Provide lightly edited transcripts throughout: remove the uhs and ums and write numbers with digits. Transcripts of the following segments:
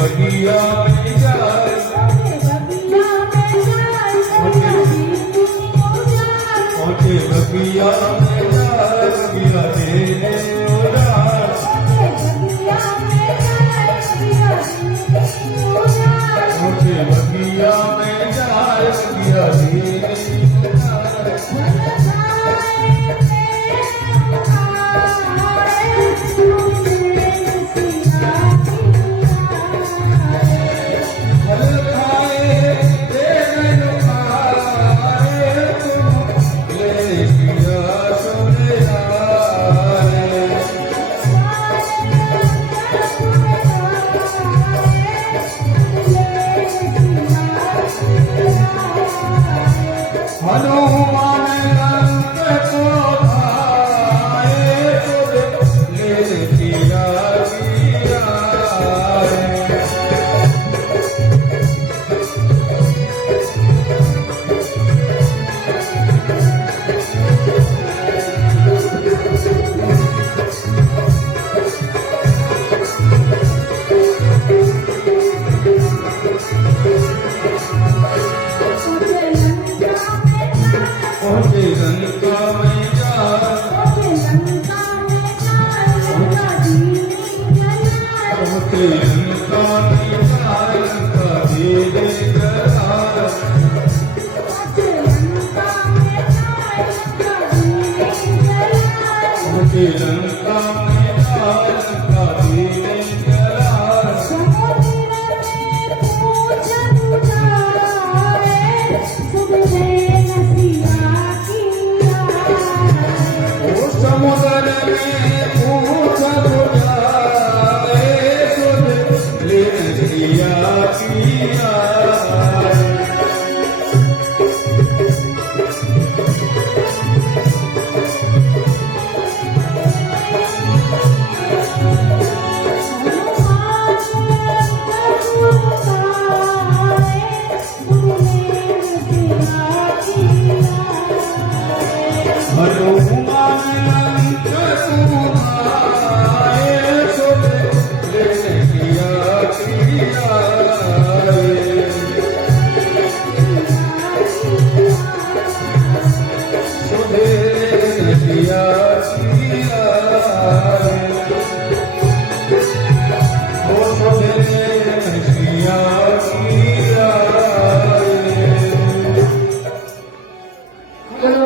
बगिया में जाए ओके बगिया में जाए बगिया तेरे उड़ान ओके बगिया में जाए बगिया तेरे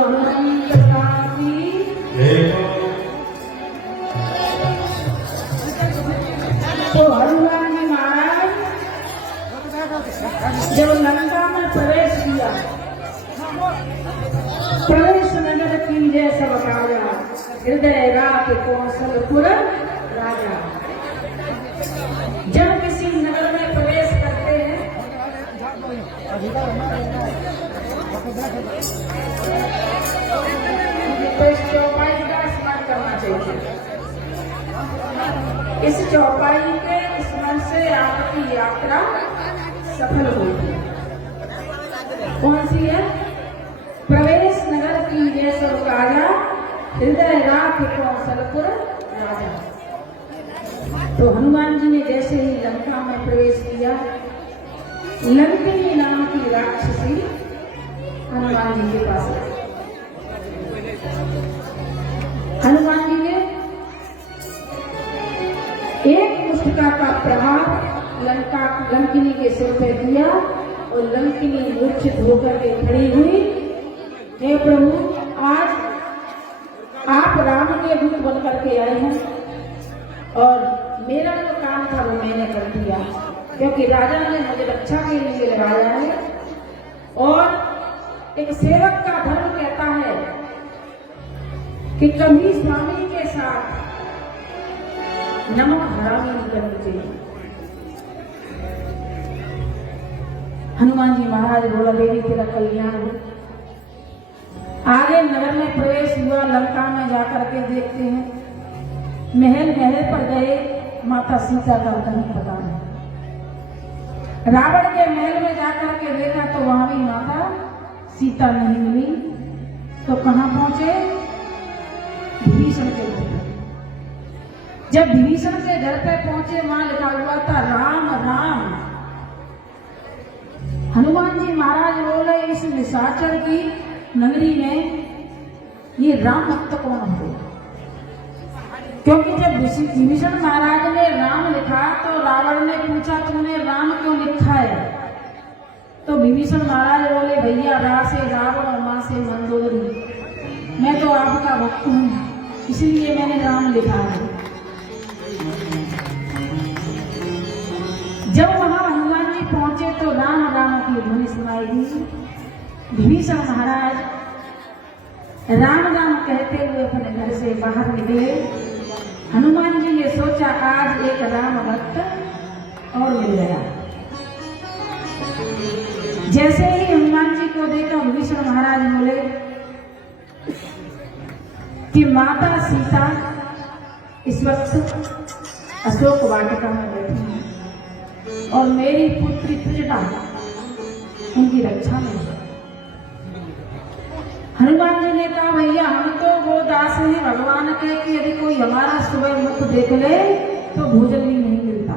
हनुमंत कांति तो हनुमान जी महाराज जब लंका में प्रवेश किया, प्रवेश नगर की जय सब काजा, हृदय रात कौशलपुर राजा। जब किसी नगर में प्रवेश करते हैं तो इस चौपाई का स्मरण करना चाहिए। इस चौपाई के स्मरण से आपकी यात्रा सफल होगी। कौन सी है? प्रवेश नगर की जय सब काजा, हृदय राख कौशलपुर राजा। तो हनुमान जी ने जैसे ही लंका में प्रवेश किया, लंकिनी नाम की राक्षसी हनुमान जी के पास आई। हनुमान जी ने एक मुष्टिका का प्रहार लंकिनी के सिर पर किया और लंकिनी मूर्छित होकर के खड़ी हुई। हे प्रभु, आज आप राम के दूत बनकर के आए हैं और मेरा जो काम था वो मैंने कर दिया, क्योंकि राजा ने मुझे रक्षा के लिए लगाया है। और एक सेवक का धर्म कहता है कि कभी स्वामी के साथ नमक हरामी नहीं करनी चाहिए। हनुमान जी महाराज बोला, देवी तेरा कल्याण हो। आगे नगर में प्रवेश हुआ, लंका में जाकर के देखते हैं, महल पर गए, माता सीता का कहीं पता नहीं। रावण के महल में जाकर के देखा तो वहां भी माता सीता नहीं मिली। तो कहां पहुंचे? विभीषण के घर। जब विभीषण के घर पे पहुंचे, वहां लिखा हुआ था राम राम। हनुमान जी महाराज बोले, इस निशाचर की नगरी में ये राम भक्त कौन हो? क्योंकि जब विभीषण महाराज ने राम लिखा तो रावण ने पूछा, तुमने राम क्यों लिखा है? तो विभीषण महाराज बोले, भैया रा से रावण और मां से मंदोदरी, मैं तो आपका भक्त हूं, इसलिए मैंने राम लिखा है। जब वहां हनुमान जी पहुंचे तो राम राम की ध्वनि सुनाई दी। विभीषण महाराज राम राम कहते हुए अपने घर से बाहर निकले। हनुमान जी ने सोचा, आज एक राम भक्त और मिल गया। जैसे ही हनुमान जी को देखा, विभीषण महाराज बोले कि माता सीता इस वक्त अशोक वाटिका में बैठी है और मेरी पुत्री त्रिजटा उनकी रक्षा में है। हनुमान जी ने कहा, भैया हम तो वो दास हैं भगवान के कि यदि कोई हमारा सुबह मुख देख ले तो भोजन भी नहीं मिलता।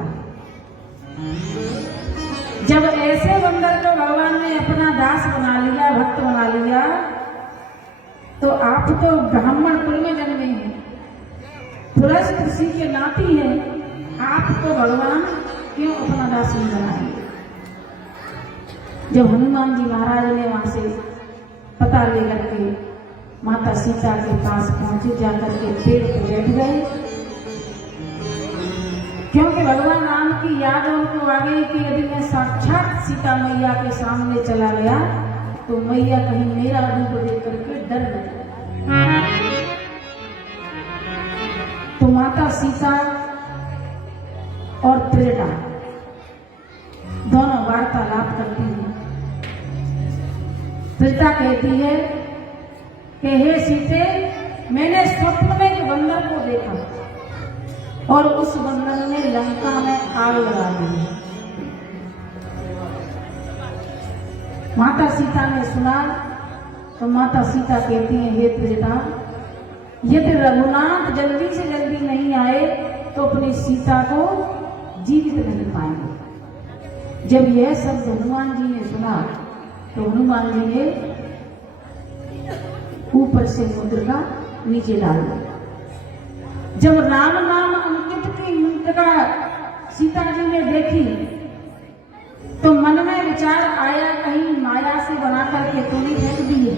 जब ऐसे बंदर को भगवान ने अपना दास बना लिया, भक्त बना लिया, तो आप तो ब्राह्मण कुल में जन्मे हैं, पुरुष कृषि के नाती हैं, आप तो भगवान क्यों अपना दास नहीं बनाएंगे? जब हनुमान जी महाराज ने वहां से पता लेकर के माता सीता के पास पहुंचे, जाकर के पेड़ पर बैठ गए, क्योंकि भगवान राम की याद उनको आ गई कि यदि मैं साक्षात सीता मैया के सामने चला गया तो मैया कहीं मेरा रूप देख करके डर गई। तो माता सीता और त्रिजटा दोनों वार्तालाप करती हैं। त्रिजटा कहती है कि हे सीते, मैंने स्वप्न में एक बंदर को देखा और उस बंदर ने लंका में आग लगा दी। माता सीता ने सुना तो माता सीता कहती है, हे त्रिजटा, यदि रघुनाथ जल्दी से जल्दी नहीं आए तो अपनी सीता को जीवित नहीं पाएंगे। जब यह शब्द हनुमान जी ने सुना तो हनुमान जी ने ऊपर से मुद्रिका नीचे डाल दिया। जब राम नाम अंकित की मुद्रिका सीता जी ने देखी तो मन में विचार आया, कहीं माया से बना करके तो नहीं फेंक दिए।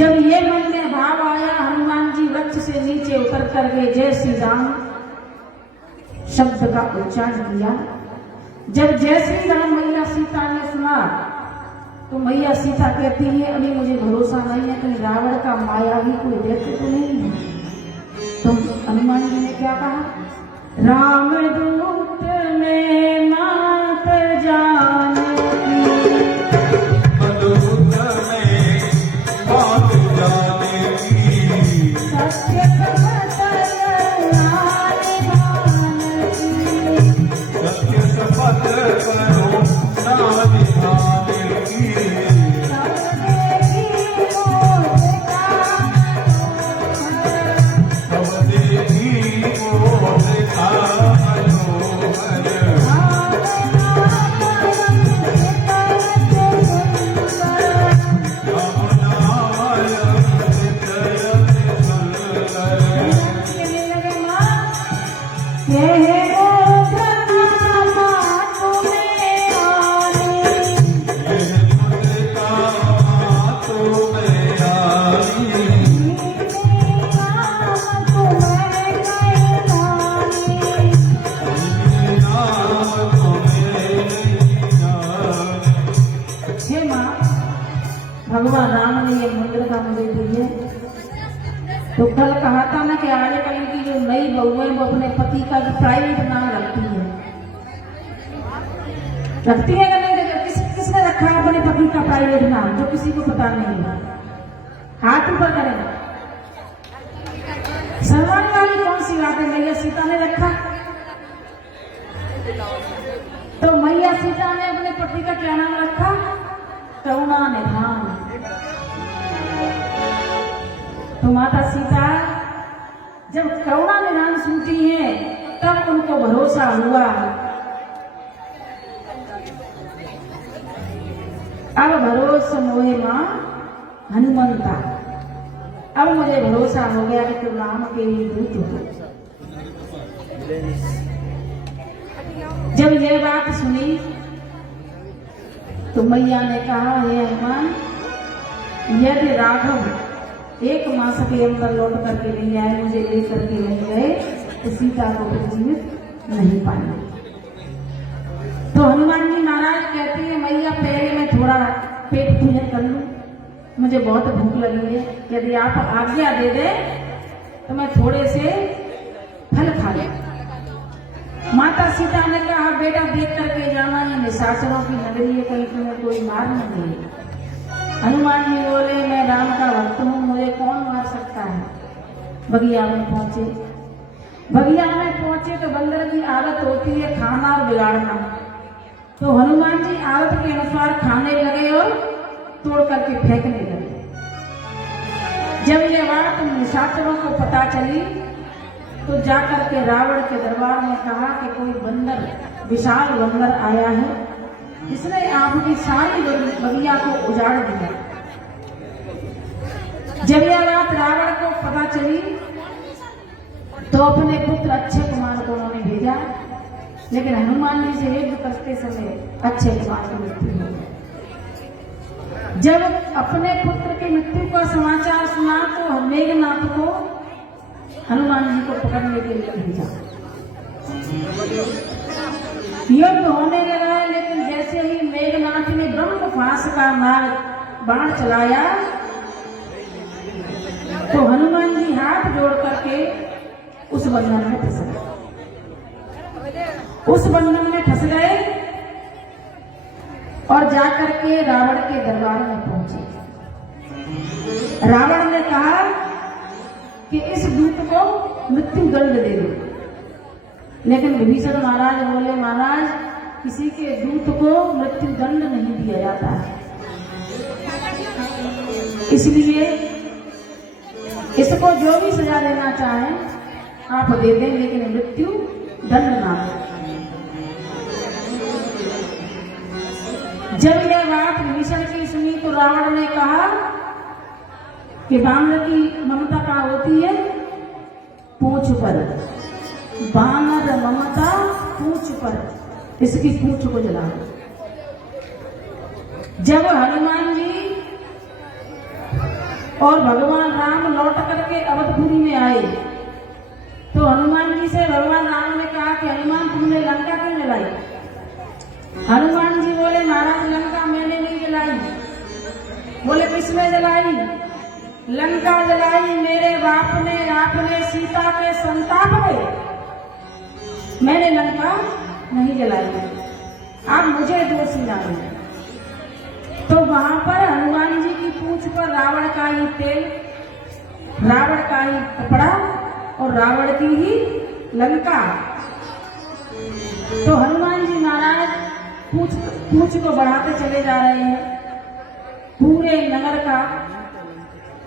जब ये मन में भाव आया, हनुमान जी वृक्ष से नीचे उतर करके जय श्री राम शब्द का उच्चारण किया। जब जय श्री राम मैया सीता ने सुना तो मैया सीता कहती है, अभी मुझे भरोसा नहीं है कहीं रावण का माया भी कोई दैत्य तो नहीं है। तो हनुमान जी ने क्या कहा, राम दूत में मात जानकी, दूत में बात जानकी, सत्य शपथ सत्य शपथ करो ना निभानेगी, सब देवी को देखा मनोहर, भगवान राम ने ये मंदिर का मुझे दिए। तो कल कहा था ना कि आजकल की जो नई बहुएं वो अपने पति का भी प्राइवेट नाम रखती है कि नहीं? किसने रखा है अपने पति का प्राइवेट नाम जो किसी को पता नहीं है? हाथ ऊपर करें। शर्माने वाली कौन सी बात है? मैया सीता ने रखा। तो मैया सीता ने अपने पति का क्या नाम रखा? करुणा निधान। तो माता सीता जब करुणा निधान सुनती हैं तब उनको भरोसा हुआ, अब भरोसा मोहे मां हनुमंता, अब मुझे भरोसा हो गया कि तुम राम के लिए दूत हो। जब यह बात सुनी तो मैया ने कहा, हे हनुमान, यदि राघव 1 मास के अंदर लौट करके नहीं आए, मुझे ले करके नहीं गए, तो सीता को जीवित नहीं पाएंगे। तो हनुमान जी महाराज कहते हैं, मैया पहले मैं थोड़ा पेट पूजन कर लूं, मुझे बहुत भूख लगी है, यदि आप आज्ञा दे दे तो मैं थोड़े से फल खा लूं। माता सीता ने कहा, बेटा देख करके जाना, ये निशाचरों की नगरी है, कहीं तुम्हें कोई मार नहीं दे। हनुमान जी बोले, मैं राम का भक्त हूँ, मुझे कौन मार सकता है। बगिया में पहुंचे। बगिया में पहुंचे तो बंदर की आदत होती है खाना और बिगाड़ना। तो हनुमान जी आदत के अनुसार खाने लगे और तोड़ करके फेंकने लगे। जब ये बात निशाचरों को पता चली तो जाकर के रावण के दरबार में कहा कि कोई बंदर, विशाल बंदर आया है, इसने आपकी सारी बगिया को उजाड़ दिया। जब यह बात रावण को पता चली तो अपने पुत्र अक्षय कुमार को उन्होंने भेजा, लेकिन हनुमान जी से युद्ध करते समय अक्षय कुमार की मृत्यु हो गई। जब अपने पुत्र की मृत्यु का समाचार सुना तो मेघनाथ को हनुमान जी को पकड़ने के लिए भेजा। युद्ध होने लगा, लेकिन जैसे ही मेघनाथ ने ब्रह्मपाश का बाण चलाया तो हनुमान जी हाथ जोड़ करके उस बंधन में फंस गए। उस बंधन में फंस गए और जाकर के रावण के दरबार में पहुंचे। रावण ने कहा कि इस दूत को मृत्यु दंड दे दो, लेकिन विभीषण महाराज बोले, महाराज किसी के दूत को मृत्यु दंड नहीं दिया जाता है, इसलिए इसको जो भी सजा देना चाहें आप दे दें, लेकिन मृत्यु दंड ना दें। जब यह बात विभीषण की सुनी तो रावण ने कहा कि बानर की ममता कहाँ होती है? पूंछ पर। बानर ममता पूंछ पर, इसकी पूंछ को जला। जब हनुमान जी और भगवान राम लौट करके अवधपुरी में आए तो हनुमान जी से भगवान राम ने कहा कि हनुमान तुमने लंका क्यों जलाई? हनुमान जी बोले महाराज लंका मैंने नहीं जलाई। बोले किसने जलाई? लंका जलाई मेरे बाप ने, आपने सीता के संताप में, मैंने लंका नहीं जलाई। आप मुझे दोषी ना दें। तो वहां पर हनुमान जी की पूंछ पर रावण का ही तेल, रावण का ही कपड़ा और रावण की ही लंका। तो हनुमान जी महाराज पूंछ को बढ़ाते चले जा रहे हैं। पूरे नगर का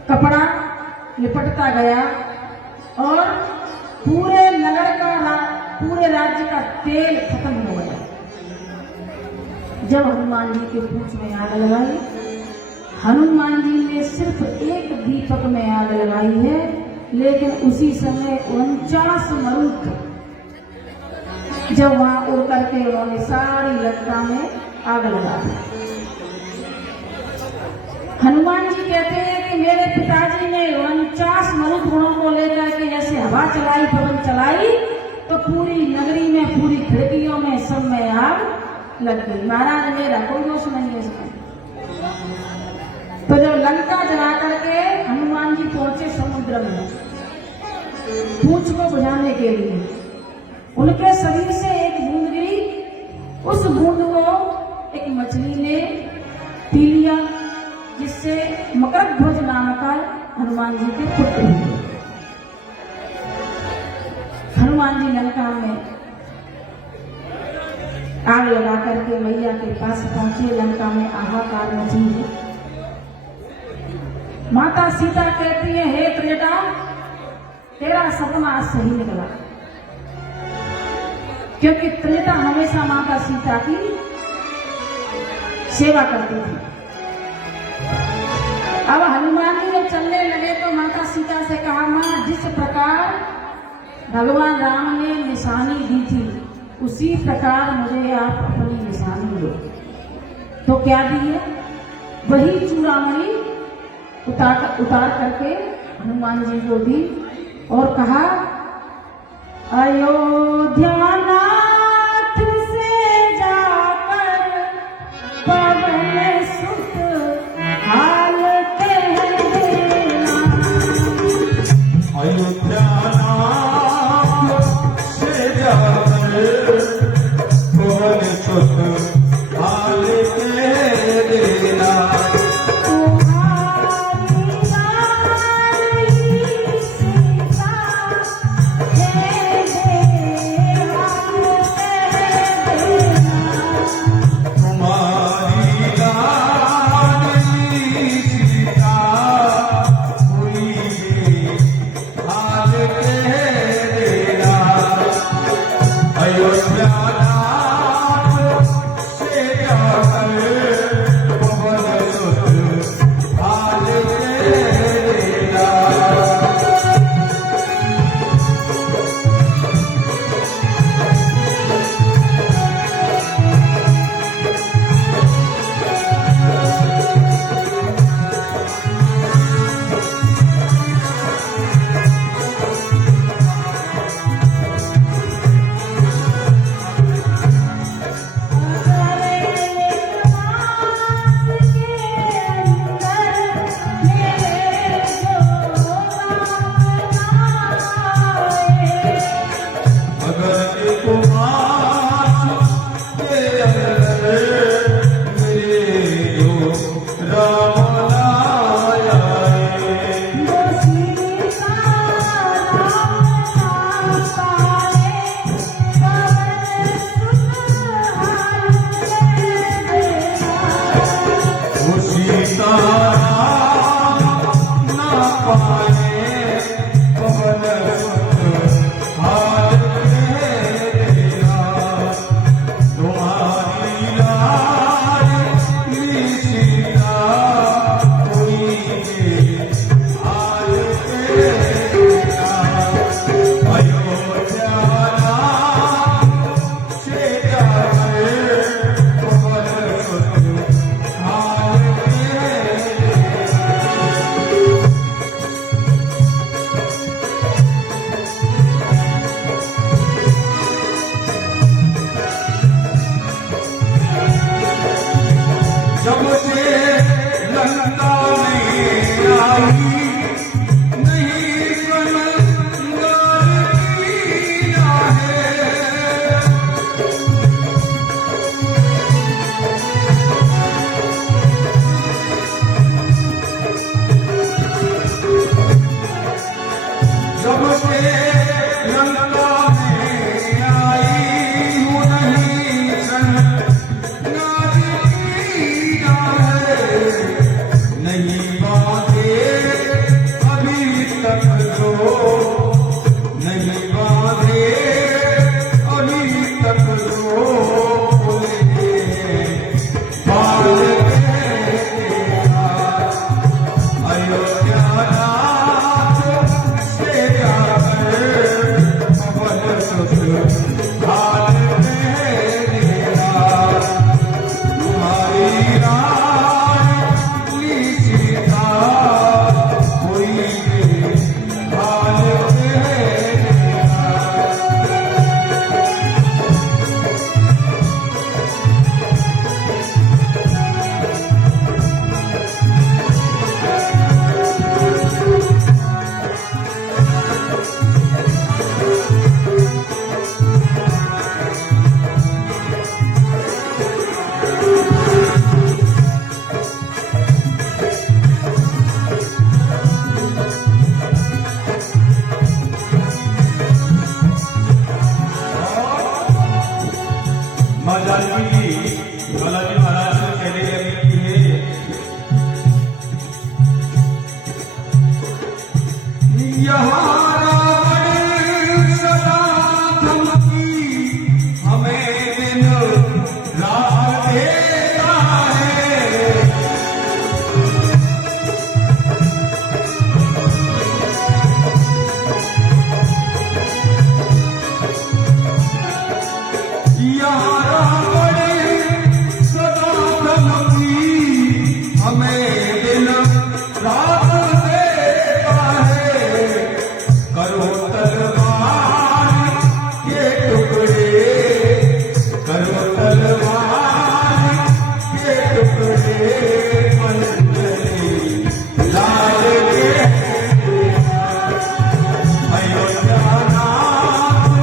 कपड़ा लिपटता गया और पूरे नगर का, पूरे राज्य का तेल खत्म हो गया। जब हनुमान जी के पूंछ में आग लगाई, हनुमान जी ने सिर्फ एक दीपक में आग लगाई है, लेकिन उसी समय 49 मरुत जब वहां उड़ करके उन्होंने सारी लंका में आग लगा दी। हनुमान जी कहते हैं कि मेरे पिताजी ने 49 मरुत गुणों को लेकर के जैसे हवा चलाई, पवन चलाई, तो पूरी नगरी में, पूरी खिड़कियों में, सब में आग लग गई। महाराज मेरा कोई दोष नहीं है इसमें। तो जब लंका जला करके हनुमान जी पहुंचे समुद्र में पूंछ को बुझाने के लिए, उनके शरीर से एक बूंद गिरी। उस बूंद को एक मछली ने पी लिया, जिससे मकरध्वज नाम का हनुमान जी के पुत्र हुए। हनुमान जी लंका में आग लगा करके मैया के पास पहुंचे। लंका में हाहाकार मची है। माता सीता कहती है, हे त्रेता, तेरा सपना आज सही निकला, क्योंकि त्रेता हमेशा माता सीता की सेवा करती थी। अब हनुमान जी जब चलने लगे तो माता सीता से कहा, मां जिस प्रकार भगवान राम ने निशानी दी थी, उसी प्रकार मुझे आप अपनी निशानी दो। तो क्या दिए? वही चूड़ामणि उतार करके हनुमान जी को दी और कहा, अयोध्यानाथ से जाकर पवन सुत हाल कह देना। अयोध्यानाथ से जाकर पवन सुत हाल कह देना। यहाँ रावण सदा धमकी हमें दिन रात देता है। यहाँ रावण सदा धमकी हमें दिन रात देता है। करो तलवार के टुकड़े, करो तलवार के टुकड़े, अंजलि लाल के अयोध्या नाथ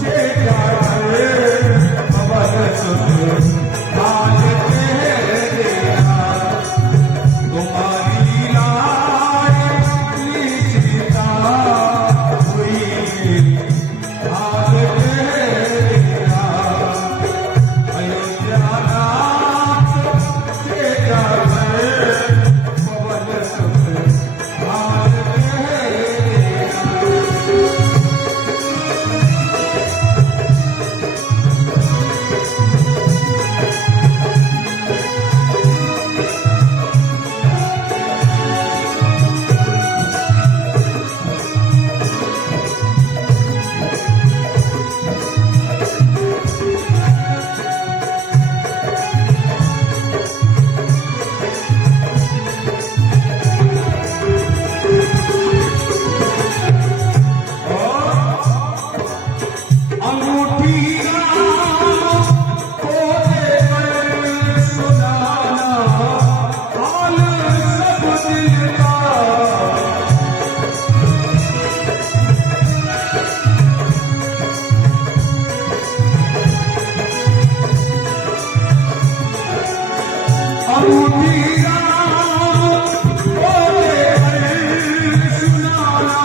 से जाकर पवन सुत हाल के देना। तुम्हारी लाडली सीता हुई हाल के देना। अयोध्या नाथ से जाकर पवन सुत हाल के देना। अंगूठी राम को देकर सुनाना हाल सब दिल का। अंगूठी राम को देकर सुनाना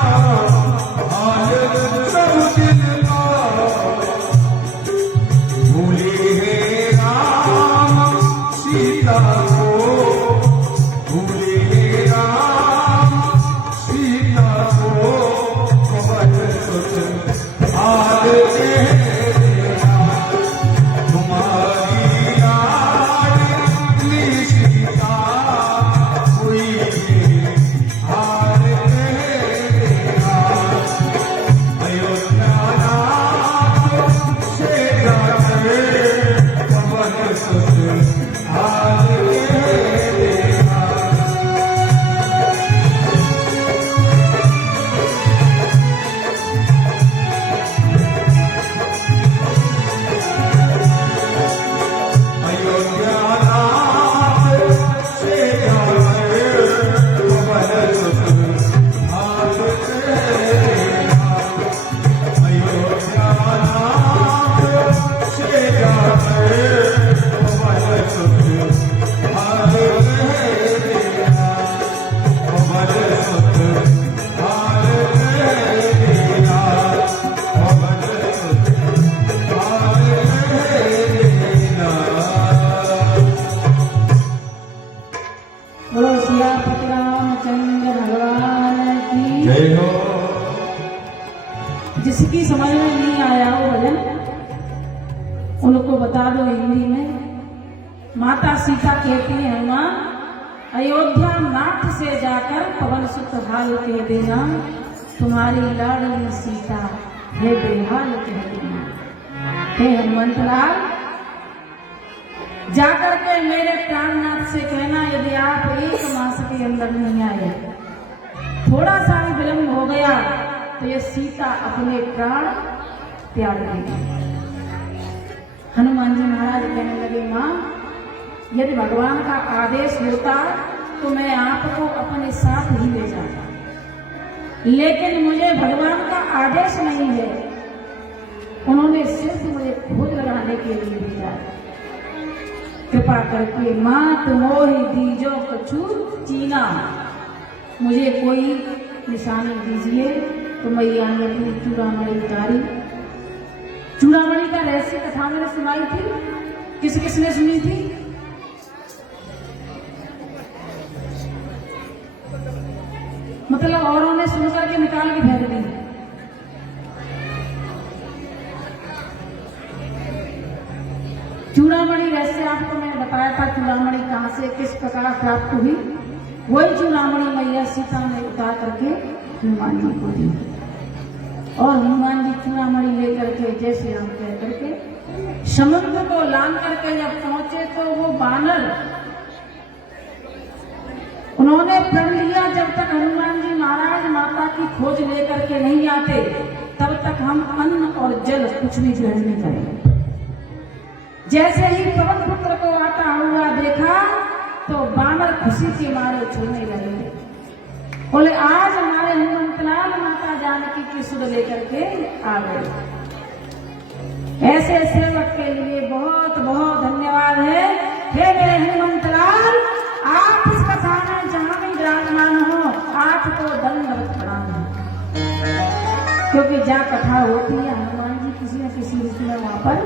हाल सब दिल का। भूले हैं राम सीता को, भूले हैं राम सीता को, पवन सुत हाल के देना। तुम्हारी लाडली सीता हुई हाल के देना। अयोध्या नाथ से जाकर पवन सुत हाल के देना। अयोध्या नाथ से जाकर पवन सुत हाल के देना। अयोध्या नाथ से जाकर पवन सुत हाल के देना। पवन सुत हाल के देना। पवन सुत हाल के देना। बोलो सियापति रामचंद्र भगवान की। जय हो। जिसकी समझ में नहीं आया वो भजन उनको बता दो हिंदी में। माता सीता कहती है हनुमान, अयोध्या नाथ से जाकर पवन सुत हाल कह देना। तुम्हारी लाडली सीता है बेहाल कह देना। हे हनुमंत लाल, जाकर के मेरे प्राणनाथ से कहना यदि आप 1 मास के अंदर नहीं आए, थोड़ा सा भी विलंब हो गया तो ये सीता अपने प्राण त्याग देगी। हनुमान जी महाराज कहने लगे, मां यदि भगवान का आदेश होता तो मैं आपको अपने साथ ही ले जाता, लेकिन मुझे भगवान का आदेश नहीं है। उन्होंने सिर्फ मुझे भोग लगाने के लिए भेजा। कृपा करके मां तुमोहि दीजो कछु चीना, मुझे कोई निशानी दीजिए तो मैं यहाँ अपनी चूड़ामणि उतारी। चूड़ामणि का रहस्य कथा मैंने सुनाई थी, किस किसने सुनी थी? मतलब औरों ने सुन करके निकाल के फेंक दी। चूड़ामणि वैसे आपको मैंने बताया था चूड़ामणि कहाँ से किस प्रकार प्राप्त हुई। वही चूड़ामणि मैया सीता ने उतार करके हनुमान जी को दी और हनुमान जी चूड़ामणि लेकर के जैसे हम कह करके समुद्र को लांग करके जब पहुंचे तो वो बानर उन्होंने प्रण लिया जब तक हनुमान जी महाराज माता की खोज लेकर के नहीं आते तब तक हम अन्न और जल कुछ भी ग्रहण नहीं करेंगे। जैसे ही पवन पुत्र को आता हुआ देखा तो बानर खुशी के मारे उछलने लगे। बोले आज हमारे हनुमंतलाल माता जानकी की सुध लेकर के आ गए। ऐसे सेवक के लिए बहुत बहुत धन्यवाद है। हे मेरे हनुमंतलाल, आप इस कथा में जहां भी विराजमान हो आपको दंडवत प्रणाम है, क्योंकि जहाँ कथा होती है हनुमान जी किसी न किसी रूप में वहां पर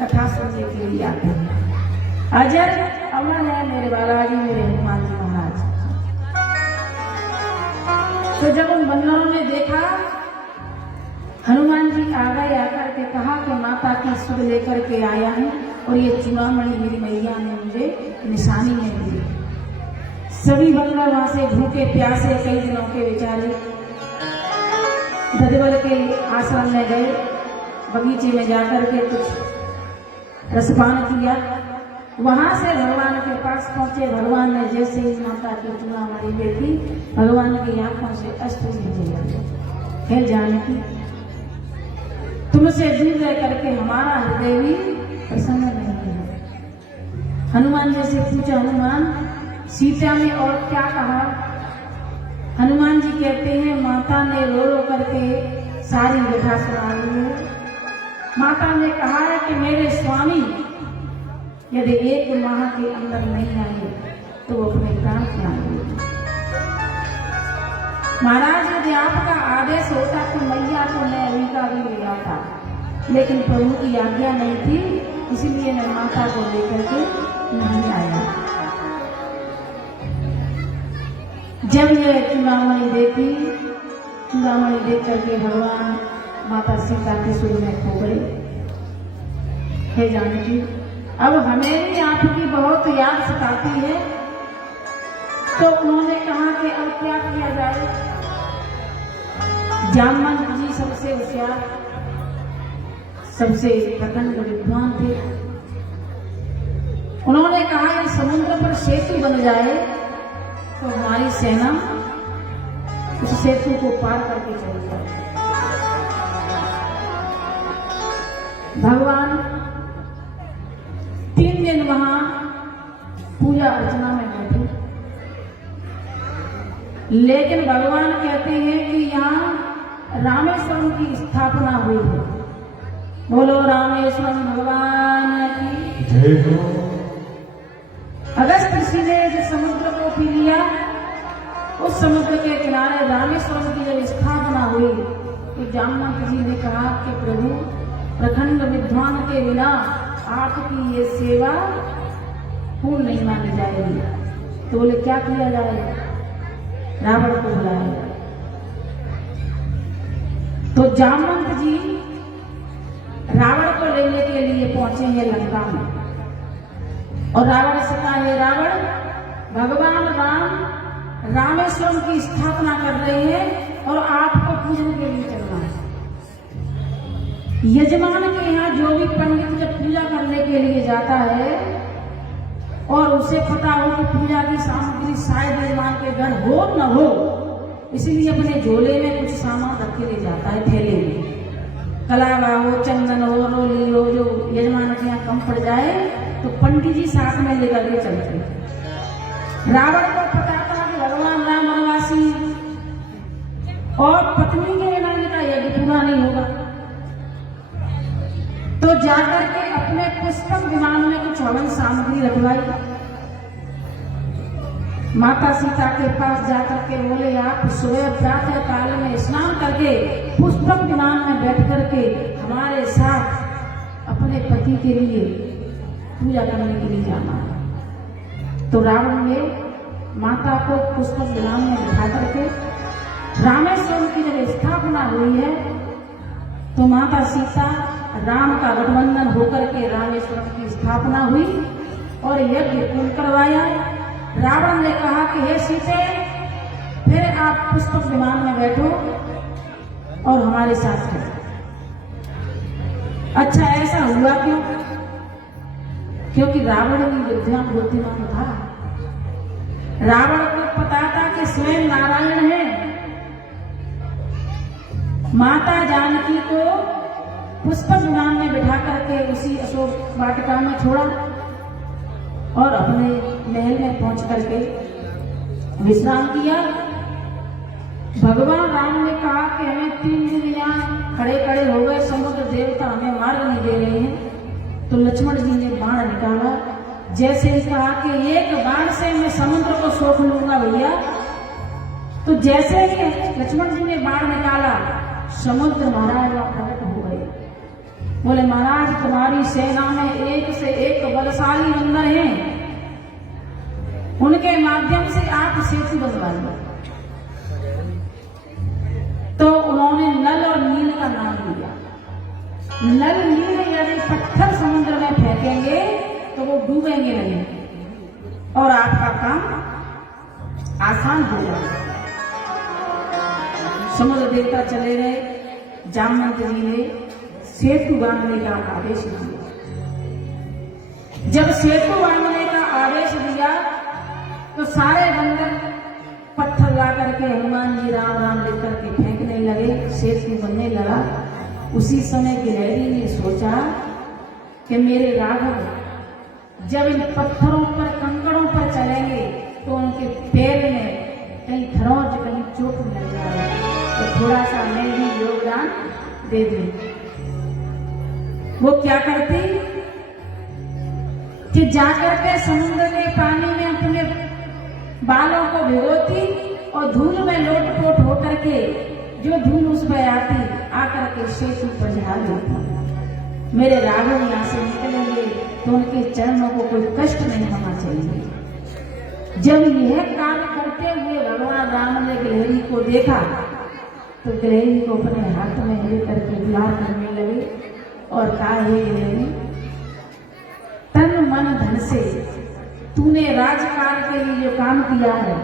कथा सुनने के लिए आते हैं। अजर अमर है मेरे बालाजी, मेरे हनुमान जी महाराज। तो जब उन बंदरों ने देखा हनुमान जी आ गए, आकर के कहा कि माता की सुध लेकर के आया है और ये चूड़ामणि मेरी मैया ने मुझे निशानी में दी। सभी बंदर वहां से भूखे प्यासे कई दिनों के बेचारे दधिवल के आश्रम में गए, बगीचे में जाकर के कुछ रसपान किया। वहां से भगवान के पास पहुंचे। भगवान ने जैसे ही माता की चूड़ामणि देखी भगवान की आंखों से अश्रु गिरे। हे जानकी, तुमसे दूर रह करके हमारा हृदय भी प्रसन्न नहीं है। हनुमान जी से पूछा, हनुमान सीता ने और क्या कहा? हनुमान जी कहते हैं माता ने रो रो करके सारी व्यथा सुना दी है। माता ने कहा है कि मेरे स्वामी यदि 1 माह के अंदर नहीं आए तो अपने प्राण त्यागेंगे। महाराज यदि आपका आदेश होता तो मैया को मैं अभी का भी ले आता, लेकिन प्रभु की आज्ञा नहीं थी, इसलिए मैं माता को लेकर के नहीं आया। जब यह चूड़ामणि देखी, चूड़ामणि देख करके भगवान माता सीता के सुर में खो गए। हे जानकी, अब हमें भी आपकी बहुत याद सताती है। तो उन्होंने कहा कि अब क्या किया जाए। जामवंत जी सबसे होशियार, सबसे प्रखंड विद्वान थे। उन्होंने कहा कि समुद्र पर सेतु बन जाए तो हमारी सेना उस सेतु को पार करके चली जाए। भगवान 3 दिन वहां पूजा अर्चना में बैठे, लेकिन भगवान कहते हैं कि यहाँ रामेश्वरम की स्थापना हुई है। बोलो रामेश्वरम भगवान की जय हो। अगस्त ऋषि ने जिस समुद्र को पी लिया, उस समुद्र के किनारे रामेश्वरम की जब स्थापना हुई तो जामवंत जी ने कहा कि प्रभु, प्रखंड विद्वान के बिना आपकी ये सेवा पूर्ण नहीं मानी जाएगी। तो बोले क्या किया जाए? रावण को बुलाया। तो जामवंत जी रावण को लेने के लिए पहुंचे हैं लंका में और रावण से कहा, हे रावण, भगवान राम रामेश्वरम की स्थापना कर रहे हैं और आपको पूजन के लिए चलना है। यजमान के यहाँ जो भी पंडित जब पूजा करने के लिए जाता है और उसे पता हो कि पूजा की सामग्री शायद यजमान के घर हो न हो, इसलिए अपने झोले में कुछ सामान रख के ले जाता है, थैले में। कलावा हो, चंदन हो, रोली हो, जो यजमान के यहाँ कम पड़ जाए तो पंडित जी साथ में लेकर के चलते। रावण को पता था कि भगवान राम वनवासी और पत्नी के बिना इनका यज्ञ पूरा नहीं होगा, तो जाकर के अपने पुष्पक विमान में कुछ हवन सामग्री रखवाई। माता सीता के पास जाकर के बोले, आप सुबह प्रातः काल में स्नान करके पुष्पक विमान में बैठ करके हमारे साथ अपने पति के लिए पूजा करने के लिए जाना है। तो रावण ने माता को पुष्पक विमान में बिठा करके रामेश्वरम की जब स्थापना हुई है तो माता सीता राम का गठबंधन होकर के रामेश्वरम की स्थापना हुई और यज्ञ पूर्ण करवाया। रावण ने कहा कि हे सीते, फिर आप पुष्पक विमान में बैठो और हमारे साथ चलो। अच्छा, ऐसा हुआ क्यों? क्योंकि रावण भी बुद्धिमान था। रावण को पता था कि स्वयं नारायण है। माता जानकी को पुष्पक विमान में बिठा करके उसी अशोक वाटिका में छोड़ा और अपने महल में पहुंच करके विश्राम किया। भगवान राम ने कहा कि हमें 3 दिन यहाँ खड़े खड़े हो गए, समुद्र देवता हमें मार्ग नहीं दे रहे हैं। तो लक्ष्मण जी ने बाण निकाला। जैसे ही कहा कि एक बाण से मैं समुद्र को सोख लूंगा भैया, तो जैसे ही लक्ष्मण जी ने बाण निकाला, समुद्र महाराज प्रकट हो गए। बोले, महाराज तुम्हारी सेना में एक से एक बलशाली बंदर हैं, उनके माध्यम से आप सेतु बनवा लो। तो उन्होंने नल और नील का नाम दिया। नल नील यानी पत्थर समुद्र में फेंकेंगे तो वो डूबेंगे नहीं और आपका काम आसान हो जाएगा। समुद्र देवता चले गए। जामवंत जी ने सेतु बांधने का आदेश दिया। जब सेतु बांधने का आदेश दिया तो सारे बंदर पत्थर ला करके हनुमान जी राम राम लिख करके फेंकने लगे, सेतु बनने लगा। उसी समय गिलहरी ने सोचा कि मेरे राघव जब इन पत्थरों पर कंकड़ों पर चलेंगे तो उनके पैर में कहीं खरोंच कहीं चोट लग जाए, तो थोड़ा सा मैं भी योगदान दे दूं। वो क्या करती कि जाकर के समुद्र के पानी में अपने बालों को भिगोती और धूल में लोट-पोट होकर के जो धूल उस पर आकर के सेतु पर चढ़ा देती। मेरे राघव यहाँ से निकलेंगे तो उनके चरणों को कोई कष्ट नहीं होना चाहिए। जब यह कार्य करते हुए भगवान राम ने गिलहरी को देखा तो गिलहरी को अपने हाथ में लेकर के दुलार करने लगे और कहा, हे गिलहरी, तन मन धन से तूने राजकाज के लिए जो काम किया है